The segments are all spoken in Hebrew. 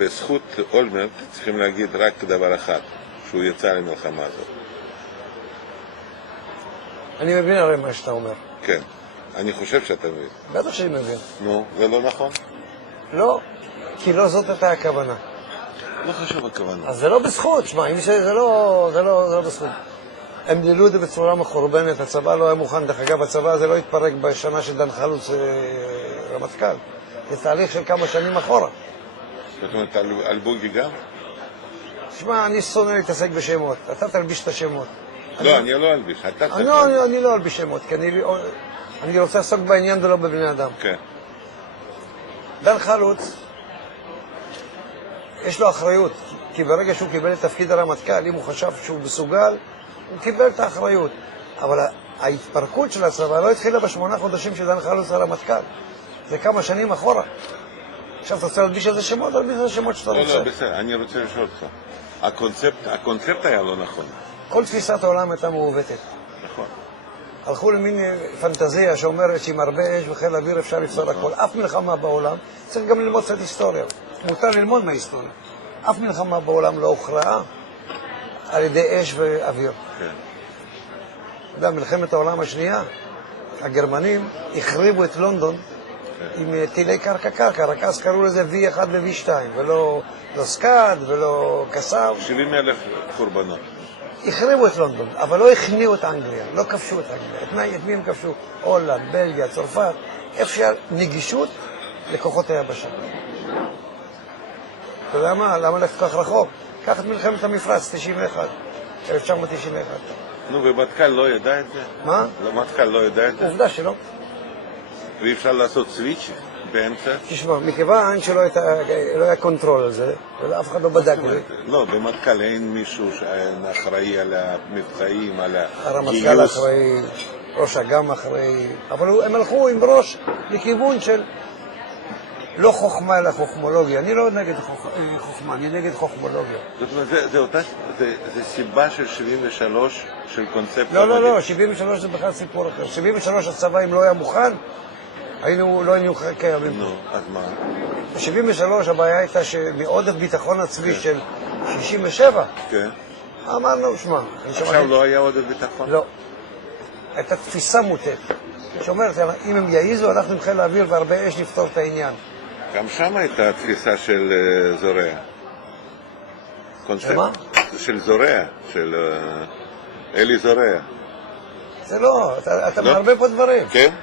בזכות אולמרט צריכים להגיד רק דבר אחד, שהוא יצא למלחמה הזאת. אני מבין הרי מה שאתה אומר. כן, אני חושב שאתה מבין. בטח שאני מבין. נו, זה לא נכון? לא, כי לא זאת הייתה הכוונה. לא חשוב הכוונה. אז זה לא בזכות, שמע, זה לא בזכות. הם דילו את זה בצורה מחורבנת, הצבא לא היה מוכן. דרך אגב, הצבא הזה לא התפרק בשנה של דן חלוץ רמטכ"ל. זה תהליך של כמה שנים אחורה. זאת אומרת, על בוגי גם? שמע, אני שונא להתעסק בשמות. אתה תלביש את השמות. לא, אני לא אלביש. אני לא אלביש שמות, כי אני רוצה לעסוק בעניין ולא בבני אדם. כן. דן חלוץ, יש לו אחריות, כי ברגע שהוא קיבל את תפקיד הרמטכ"ל, אם הוא חשב שהוא מסוגל, הוא קיבל את האחריות. אבל ההתפרקות של הצבא לא התחילה ב8 חודשים שדן חלוץ הרמטכ"ל. זה כמה שנים אחורה. עכשיו אתה רוצה להלביש איזה שמות, תלביש איזה שמות שאתה רוצה. לא, בסדר, אני רוצה לשאול אותך. הקונספט היה לא נכון. כל תפיסת העולם הייתה מעוותת. נכון. הלכו למין פנטזיה שאומרת שעם הרבה אש וחיל אוויר אפשר לפתור הכל. אף מלחמה בעולם, צריך גם ללמוד קצת היסטוריה. מותר ללמוד מההיסטוריה. אף מלחמה בעולם לא הוכרעה על ידי אש ואוויר. כן. אתה יודע, מלחמת העולם השנייה, הגרמנים החריבו את לונדון עם טילי קרקע, רק אז קראו לזה V1 ו-V2, ולא סקאד ולא קסאב. 70,000 קורבנות. החריבו את לונדון, אבל לא הכניעו את אנגליה, לא כבשו את אנגליה. את מי הם כבשו? הולנד, בלגיה, צרפת, איפה שהיה נגישות לכוחות היבשה. אתה יודע מה? למה ללכת כל כך רחוק? קח את מלחמת המפרץ, 1991. נו, ומטכ"ל לא ידע את זה? מה? מטכ"ל לא ידע את זה? עובדה שלא. ואי אפשר לעשות סוויץ' באמצע? תשמע, מכיוון שלא היה קונטרול על זה, ואף אחד לא בדק לי. לא, במטכ"ל אין מישהו שאחראי על המבצעים, על הגיוס. הרמטכ"ל אחראי, ראש אג"ם אחראי, אבל הם הלכו עם ראש לכיוון של לא חוכמה אלא חוכמולוגיה. אני לא נגד חוכמה, אני נגד חוכמולוגיה. זאת אומרת, זה סיבה של 73 של קונספט. לא, 73 זה בכלל סיפור אחר. 73 הצבא אם לא היה מוכן, לא היינו קיימים. נו, אז מה? ב-73 הבעיה הייתה שמעודף ביטחון עצמי של 67, כן. אמרנו, שמע, עכשיו לא היה עודף ביטחון? לא. הייתה תפיסה מוטעת, שאומרת, אם הם יעיזו, אנחנו עם חיל האוויר והרבה אש לפתור את העניין. גם שם הייתה תפיסה של זורע. קונספט. מה? של זורע, של אלי זורע. זה לא, אתה מרבה פה דברים. כן?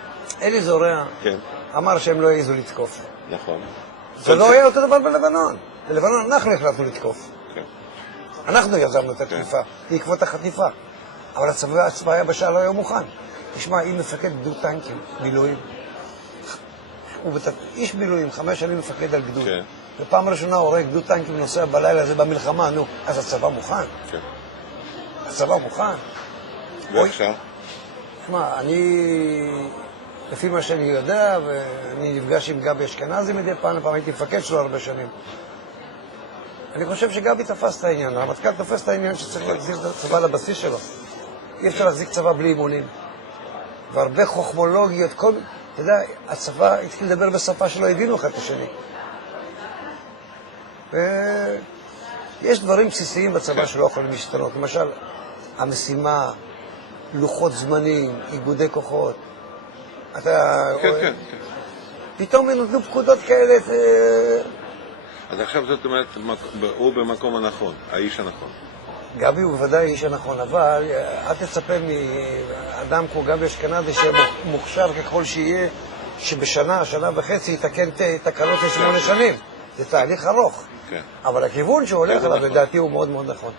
אלי זורע כן. אמר שהם לא יעיזו לתקוף. נכון. זה לא היה אותו דבר בלבנון. בלבנון אנחנו החלטנו לתקוף. כן. אנחנו יזמנו את התקיפה, בעקבות החטיפה. אבל הצבא היבשה לא היה מוכן. תשמע, אם מפקד גדוד טנקים, מילואים, הוא איש מילואים, 5 שנים מפקד על גדוד. כן. ופעם ראשונה הורג גדוד טנקים נוסע בלילה הזה במלחמה, נו, אז הצבא מוכן. כן. הצבא מוכן. ועכשיו? תשמע, לפי מה שאני יודע, ואני נפגש עם גבי אשכנזי מדי פעם הייתי מפקד שלו הרבה שנים. אני חושב שגבי תפס את העניין, הרמטכ"ל תופס את העניין שצריך להחזיר את הצבא לבסיס שלו. אי אפשר להחזיק צבא בלי אימונים. והרבה חוכמולוגיות, אתה יודע, הצבא התחיל לדבר בשפה שלא הבינו אחד את השני. ויש דברים בסיסיים בצבא שלא יכולים להשתנות. למשל, המשימה, לוחות זמנים, איגודי כוחות. כן. פתאום נתנו פקודות כאלה. אז עכשיו זאת אומרת, הוא במקום הנכון, האיש הנכון. גבי הוא בוודאי האיש הנכון, אבל אל תצפה מאדם כמו גבי אשכנזי שמוכשר ככל שיהיה, שבשנה, שנה וחצי יתקן תקנות ל8 שנים. זה תהליך ארוך. כן. אבל הכיוון שהוא הולך עליו, לדעתי, הוא מאוד מאוד נכון.